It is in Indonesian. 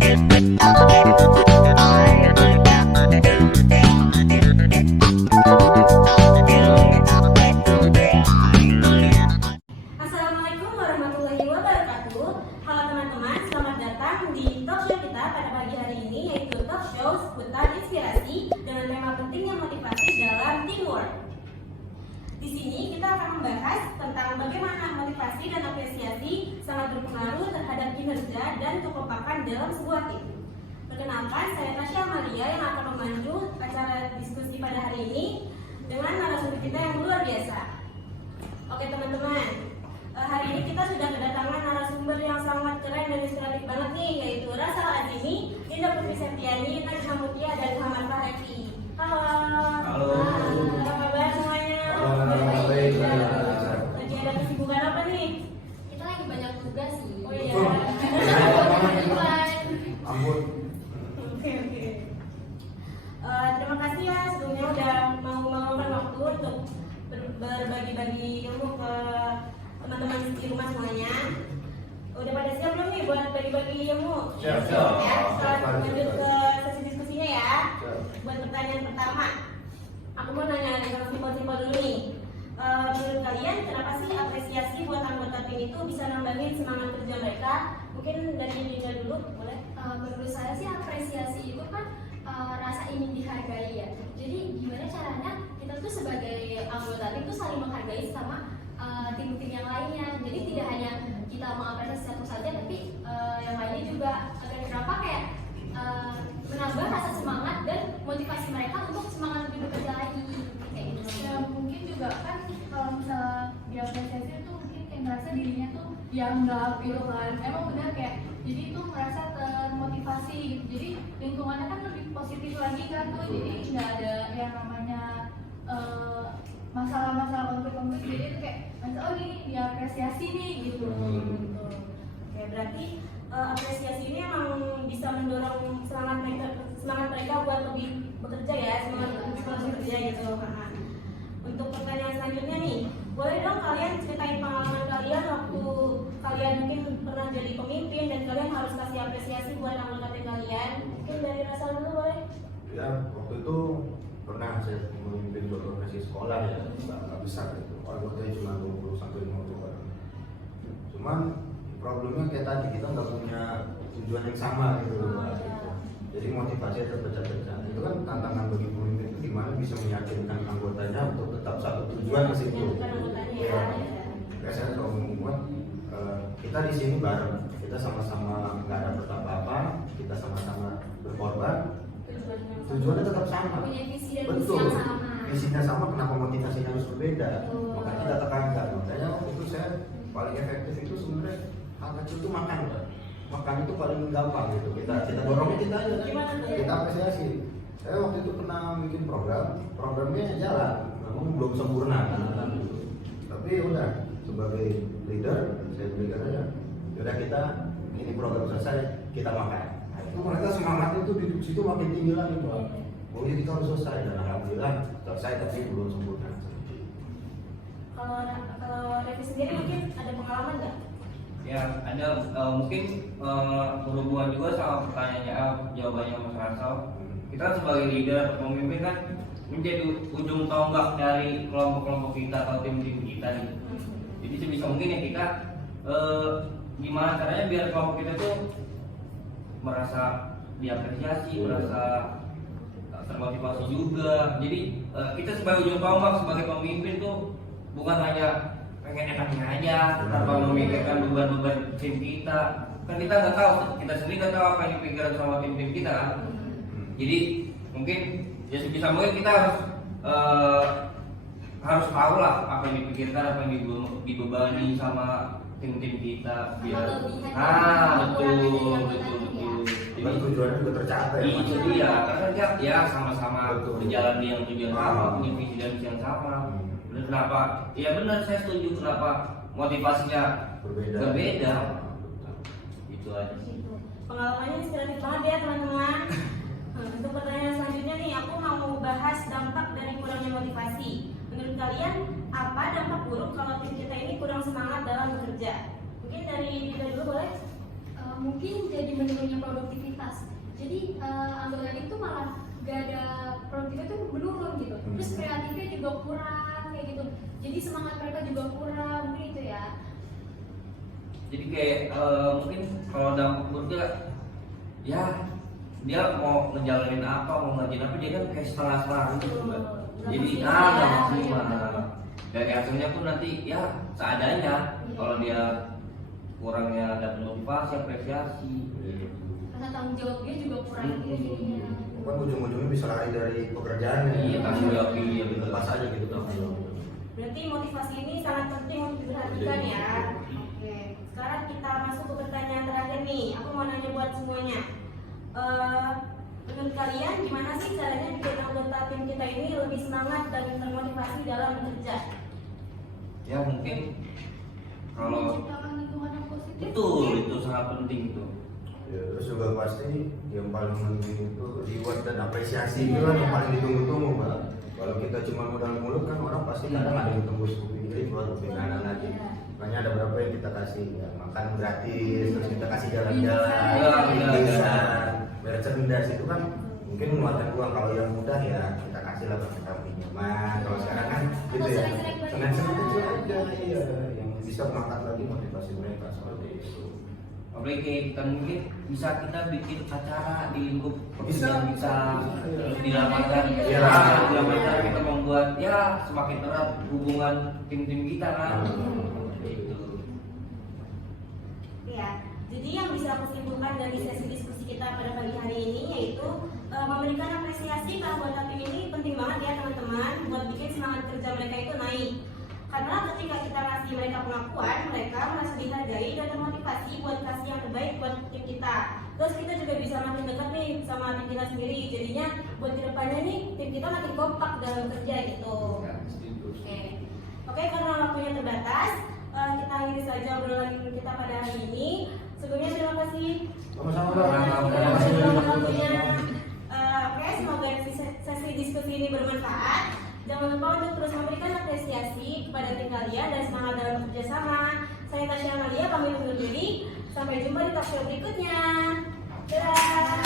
Assalamualaikum warahmatullahi wabarakatuh. Halo teman-teman, selamat datang di talk show kita pada pagi hari ini, yaitu talk show seputar inspirasi dengan tema pentingnya motivasi dalam teamwork. Di sini kita akan membahas tentang bagaimana motivasi dan apresiasi sangat berpengaruh terhadap kinerja dan kekompakan dalam sebuah tim. Perkenalkan, saya Tasya Amalia yang akan memandu acara diskusi pada hari ini dengan narasumber kita yang luar biasa. Oke teman-teman, hari ini kita sudah kedatangan narasumber yang sangat keren dan inspiratif banget nih, yaitu Rasal Azimi, Dinda Putri Septiani, Najma Mutia, dan Muhammad Fahreki. Halo. Halo. Apa kabar semuanya? Baik. Lagi ada kesibukan apa nih? Kita lagi banyak tugas sih. Oh iya. Ampun. Oke. Terima kasih ya sebelumnya udah mau meluangkan waktu untuk berbagi-bagi ilmu ke teman-teman di rumah semuanya. Udah pada siap belum nih buat bagi-bagi ilmu? Siap. Ya, setelah lanjut ke sesi diskusinya ya. Buat pertanyaan pertama, aku mau nanya yang simpel-simpel dulu nih. Menurut kalian kenapa sih apresiasi buat anggota tim itu bisa nambahin semangat kerja mereka? Mungkin dari Dinda dulu, boleh? Menurut saya sih apresiasi itu kan rasa ingin dihargai ya. Jadi gimana caranya kita tuh sebagai anggota tim tuh saling menghargai sama tim-tim yang lainnya. Jadi tidak hanya kita mengapresiasi satu saja, tapi yang lainnya juga. Agar kenapa kayak menambah rasa semangat dan motivasi mereka untuk semangat lebih bekerja lagi kayak gitu. Ya mungkin juga kan kalau misalnya diapresiasi itu mungkin kayak ngerasa dirinya tuh dianggap gitu kan, emang benar kayak jadi itu merasa termotivasi gitu. Jadi lingkungannya kan lebih positif lagi kan tuh, jadi nggak ada yang namanya masalah-masalah konflik-konflik. Jadi itu kayak oh ini diapresiasi nih gitu. Oke, berarti apresiasi ini emang bisa mendorong semangat mereka buat lebih bekerja ya, semangat bekerja gitu. Untuk pertanyaan selanjutnya nih, boleh dong kalian ceritain pengalaman kalian waktu kalian mungkin pernah jadi pemimpin dan kalian harus kasih apresiasi buat anggota tim kalian. Mungkin dari Rasal dulu boleh? Ya, waktu itu pernah saya memimpin organisasi sekolah ya, nggak besar gitu. Anggotanya cuma 20 sampai 50 orang. Cuman problemnya kayak tadi, kita nggak punya tujuan yang sama gitu. Jadi motivasi terpecah-pecah. Itu kan tantangan bagi pemimpin itu gimana bisa meyakinkan anggotanya untuk tetap satu tujuan ke situ. Ya, saya selalu membuat kita di sini bareng, kita sama-sama nggak ada apa-apa, kita sama-sama berkorban. Tujuannya tetap sama. Punya visi dan misi Betul. yang sama. Visinya sama, kenapa motivasinya harus berbeda? Makanya kita tekankan. Makanya waktu itu saya paling efektif itu sebenarnya hal kecil itu makan, Pak. Makan itu paling gampang gitu. Kita dorongnya kita aja. Kita apresiasi. Saya waktu itu pernah bikin programnya jalan, namun belum sempurna kan. Tapi udah sebagai leader saya berikan aja. Udah kita ini program selesai, kita makan. Nah, itu mereka semangat itu di situ makin tinggi lagi, Pak. Oh ya kita harus selesai dan alhamdulillah selesai tapi belum sempurna. Kalau Revi sendiri mungkin ada pengalaman nggak? Ya ada mungkin berhubungan juga sama pertanyaannya jawabannya Mas Rasal. Kita sebagai leader atau pemimpin kan menjadi ujung tombak dari kelompok-kelompok kita atau tim-tim kita nih. Jadi sebisa mungkin ya kita gimana caranya biar kelompok kita tuh merasa diapresiasi, merasa termotivasi juga. Jadi kita sebagai ujung tombak sebagai pemimpin tuh bukan hanya pengen enaknya aja tanpa memikirkan beban-beban tim kita. Kan kita nggak tahu, kita sendiri nggak tahu apa yang dipikirkan sama tim-tim kita kan. Jadi mungkin ya sebisa mungkin kita harus tahu lah apa yang dipikirkan, apa yang dibebani sama tim-tim kita biar betul. Jadi tujuannya juga tercapai. Itu dia, karena ya sama-sama berjalan di yang tujuan sama, punya visi dan misi yang sama. Benar kenapa? Ya benar, saya setuju kenapa motivasinya berbeda. Itu aja. Pengalamannya inspiratif banget ya teman-teman. Untuk pertanyaan selanjutnya nih, aku mau bahas dampak dari kurangnya motivasi. Menurut kalian apa dampak buruk kalau tim kita ini kurang semangat dalam bekerja? Mungkin dari Dinda dulu boleh? mungkin jadi menurunnya produktivitas. Jadi anggota tim tuh malah gak ada produktifnya tuh menurun gitu. Terus kreatifnya juga kurang kayak gitu. Jadi semangat mereka juga kurang, mungkin itu ya. Jadi kayak mungkin kalau dampak buruknya ya dia mau ngejalanin apa, mau ngerjain apa, dia kan kayak setengah-setengah gitu kan. Jadi nggak maksimal. Dan hasilnya pun nanti ya seadanya. Kalau dia kurangnya ada motivasi, apresiasi. Rasa tanggung jawab dia juga kurang gitu jadinya. Kan ujung-ujungnya bisa lari dari pekerjaannya. Iya, tanggung jawab iya betul. Lepas aja gitu tanggung jawab. Berarti motivasi ini sangat penting untuk diperhatikan ya. Oke, sekarang kita masuk ke pertanyaan terakhir nih. Aku mau nanya buat semuanya. Menurut kalian gimana sih caranya bikin anggota tim kita ini lebih semangat dan termotivasi dalam bekerja? Ya mungkin kalau menciptakan lingkungan yang positif. betul itu sangat penting itu. Ya, terus juga pasti yang paling penting itu reward dan apresiasi itu kan yang paling ditunggu-tunggu, Mbak. Kalau kita cuma modal mulut kan orang pasti kadang ada yang tembus kuping ini buat kuping kanan lagi. Makanya ada berapa yang kita kasih ya, makan gratis, terus kita kasih jalan-jalan, bisa bercerdas itu kan mungkin mengeluarkan uang. Kalau yang mudah ya kita kasih lah kita pinjaman. Kalau sekarang kan gitu ya, senang-senang kecil aja iya yang bisa mengangkat lagi motivasi mereka seperti itu. Apalagi kayak kita mungkin bisa kita bikin acara di lingkup Bisa. pekerjaan kita, terus dilaporkan Iya. dilaporkan kita membuat ya semakin erat hubungan tim-tim kita kan. Itu. Ya, jadi yang bisa aku simpulkan dari sesi diskusi kita pada pagi hari ini yaitu memberikan apresiasi ke anggota tim ini penting banget ya teman-teman buat bikin semangat kerja mereka itu naik. Karena ketika kita kasih mereka pengakuan, mereka merasa dihargai dan termotivasi buat kasih yang terbaik buat tim kita. Terus kita juga bisa makin dekat nih sama tim kita sendiri. Jadinya buat kedepannya nih tim kita makin kompak dalam bekerja gitu. Ya, setuju. Oke, karena waktunya terbatas, kita akhiri saja obrolan kita pada hari ini. Sebelumnya terima kasih. Sama-sama, Mbak. Terima kasih Terima atas kasih. waktunya. Oke, semoga sesi diskusi ini bermanfaat. Jangan lupa untuk terus memberikan apresiasi kepada tim kalian dan semangat dalam bekerja sama. Saya Tasya Amalia, pamit undur diri. Sampai jumpa di talk show berikutnya. Dadah.